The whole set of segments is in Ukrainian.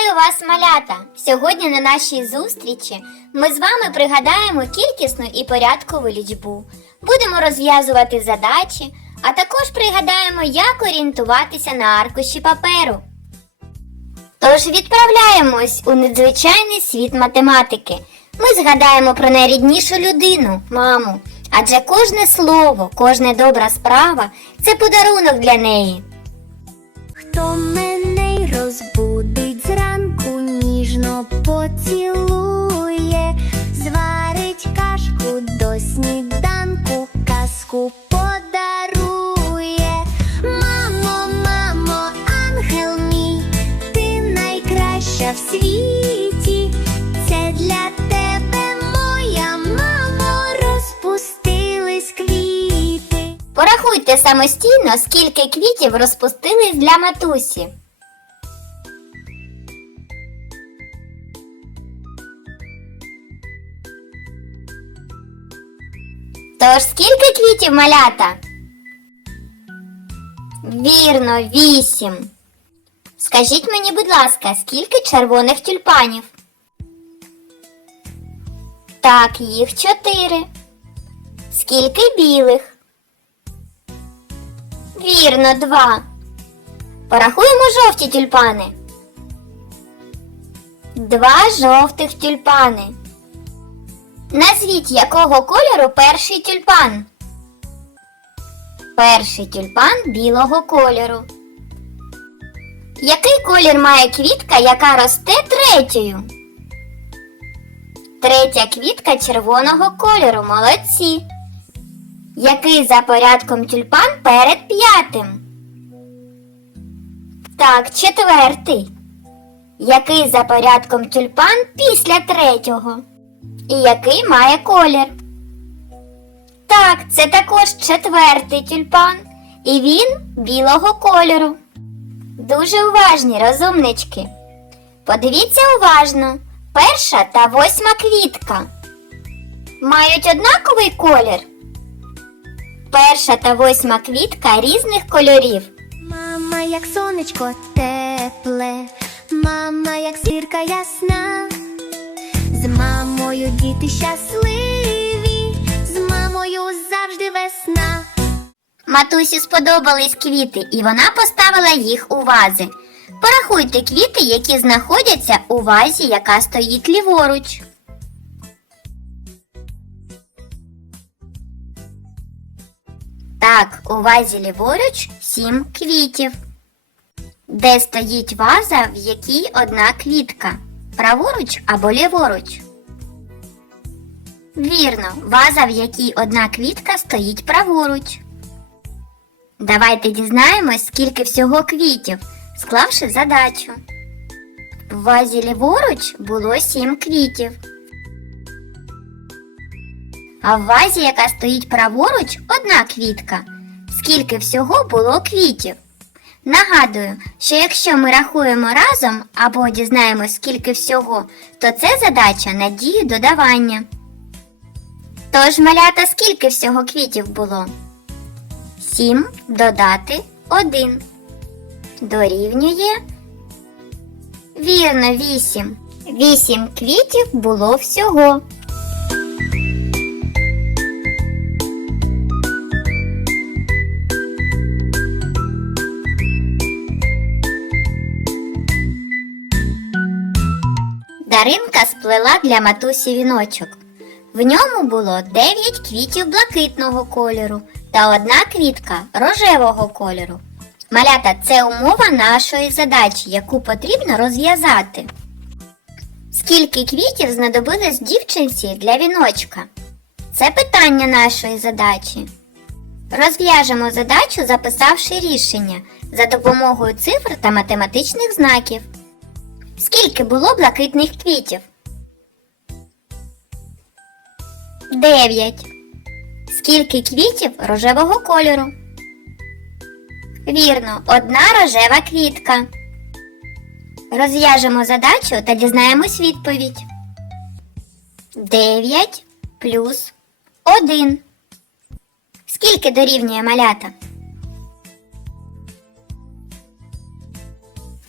Вітаю вас, малята! Сьогодні на нашій зустрічі ми з вами пригадаємо кількісну і порядкову лічбу. Будемо розв'язувати задачі, а також пригадаємо, як орієнтуватися на аркуші паперу. Тож відправляємось у надзвичайний світ математики. Ми згадаємо про найріднішу людину, маму. Адже кожне слово, кожна добра справа це подарунок для неї. Хто мене ніжно поцілує, зварить кашку до сніданку, казку подарує. Мамо, мамо, ангел мій, ти найкраща в світі. Це для тебе, моя мамо, розпустились квіти. Порахуйте самостійно, скільки квітів розпустились для матусі. Тож скільки квітів малята? Вірно, вісім. Скажіть мені, будь ласка, скільки червоних тюльпанів? Так, їх чотири. Скільки білих? Вірно, два. Порахуємо жовті тюльпани. Два жовтих тюльпани. Назвіть якого кольору перший тюльпан. Перший тюльпан білого кольору. Який колір має квітка, яка росте третьою? Третя квітка червоного кольору. Молодці. Який за порядком тюльпан перед п'ятим? Так, четвертий. Який за порядком тюльпан після третього? І який має колір? Так, це також четвертий тюльпан. І він білого кольору. Дуже уважні, розумнички. Подивіться уважно. Перша та восьма квітка. Мають однаковий колір. Перша та восьма квітка різних кольорів. Мама, як сонечко тепле, мама, як зірка ясна, мамою діти щасливі, з мамою завжди весна. Матусі сподобались квіти, і вона поставила їх у вази. Порахуйте квіти, які знаходяться у вазі, яка стоїть ліворуч. Так, у вазі ліворуч сім квітів. Де стоїть ваза, в якій одна квітка? Праворуч або ліворуч? Вірно, ваза, в якій одна квітка стоїть праворуч. Давайте дізнаємось, скільки всього квітів, склавши задачу. В вазі ліворуч було сім квітів. А в вазі, яка стоїть праворуч, одна квітка. Скільки всього було квітів? Нагадую, що якщо ми рахуємо разом або дізнаємось, скільки всього, то це задача на дію додавання. Тож, малята, скільки всього квітів було? 7 додати 1. Дорівнює. Вірно, 8. 8 квітів було всього. Даринка сплела для матусі віночок. В ньому було 9 квітів блакитного кольору та одна квітка рожевого кольору. Малята це умова нашої задачі, яку потрібно розв'язати. Скільки квітів знадобилось дівчинці для віночка? Це питання нашої задачі. Розв'яжемо задачу, записавши рішення за допомогою цифр та математичних знаків. Скільки було блакитних квітів? 9. Скільки квітів рожевого кольору? Вірно, одна рожева квітка. Розв'яжемо задачу та дізнаємось відповідь. 9 плюс 1. Скільки дорівнює малята?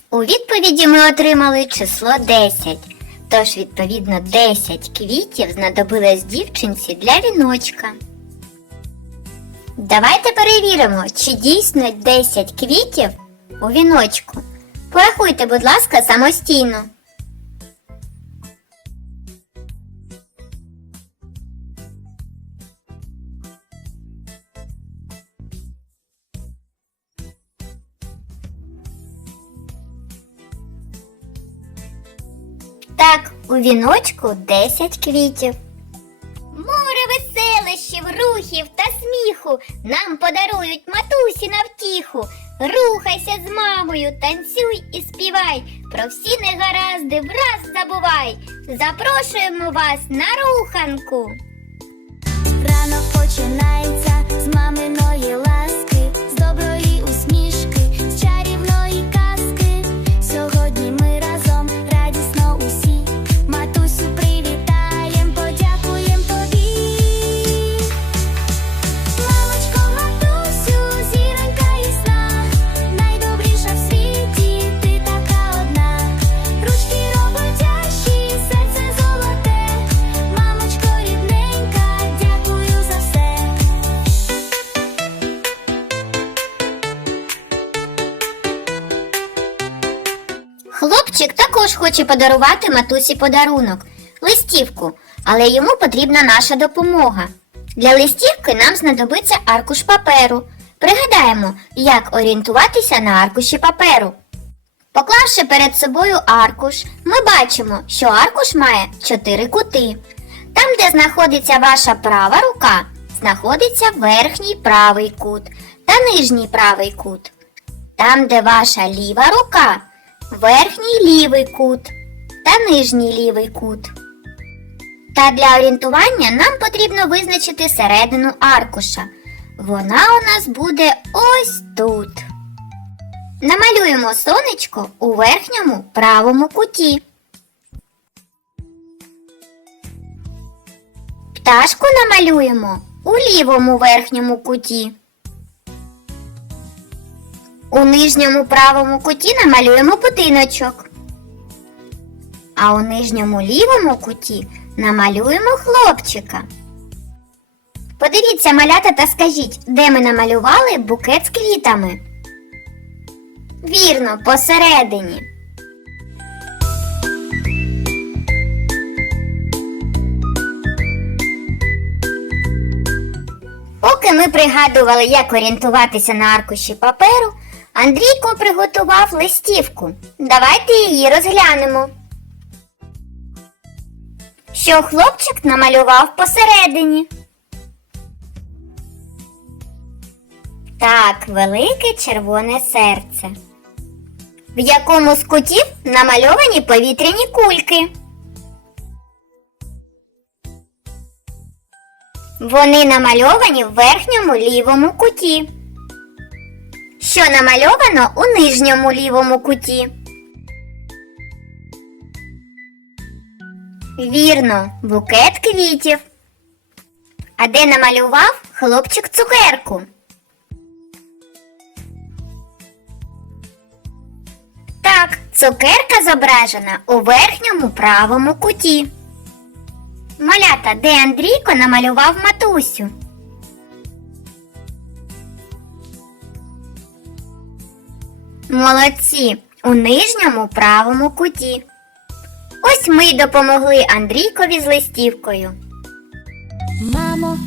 У відповіді ми отримали число 10. Тож, відповідно, 10 квітів знадобилось дівчинці для віночка. Давайте перевіримо, чи дійсно 10 квітів у віночку. Порахуйте, будь ласка, самостійно. Так, у віночку 10 квітів. Море веселищів, рухів та сміху нам подарують матусі на втіху. Рухайся з мамою, танцюй і співай. Про всі негаразди враз забувай. Запрошуємо вас на руханку. Ранок починається з маминої ласки, Хлопчик також хоче подарувати матусі подарунок листівку, але йому потрібна наша допомога. Для листівки нам знадобиться аркуш паперу. Пригадаємо, як орієнтуватися на аркуші паперу. Поклавши перед собою аркуш, ми бачимо, що аркуш має чотири кути. Там, де знаходиться ваша права рука, знаходиться верхній правий кут та нижній правий кут. Там, де ваша ліва рука, верхній лівий кут та нижній лівий кут. Та для орієнтування нам потрібно визначити середину аркуша. Вона у нас буде ось тут. Намалюємо сонечко у верхньому правому куті. Пташку намалюємо у лівому верхньому куті. У нижньому правому куті намалюємо будиночок. А у нижньому лівому куті намалюємо хлопчика. Подивіться малята та скажіть, де ми намалювали букет з квітами. Вірно, посередині. Поки ми пригадували, як орієнтуватися на аркуші паперу, Андрійко приготував листівку. Давайте її розглянемо. Що хлопчик намалював посередині. Так, велике червоне серце. В якому з кутів намальовані повітряні кульки. Вони намальовані в верхньому лівому куті. Що намальовано у нижньому лівому куті? Вірно, букет квітів. А де намалював хлопчик цукерку? Так, цукерка зображена у верхньому правому куті. Малята, де Андрійко намалював матусю? Молодці! У нижньому правому куті. Ось ми й допомогли Андрійкові з листівкою. Мамо,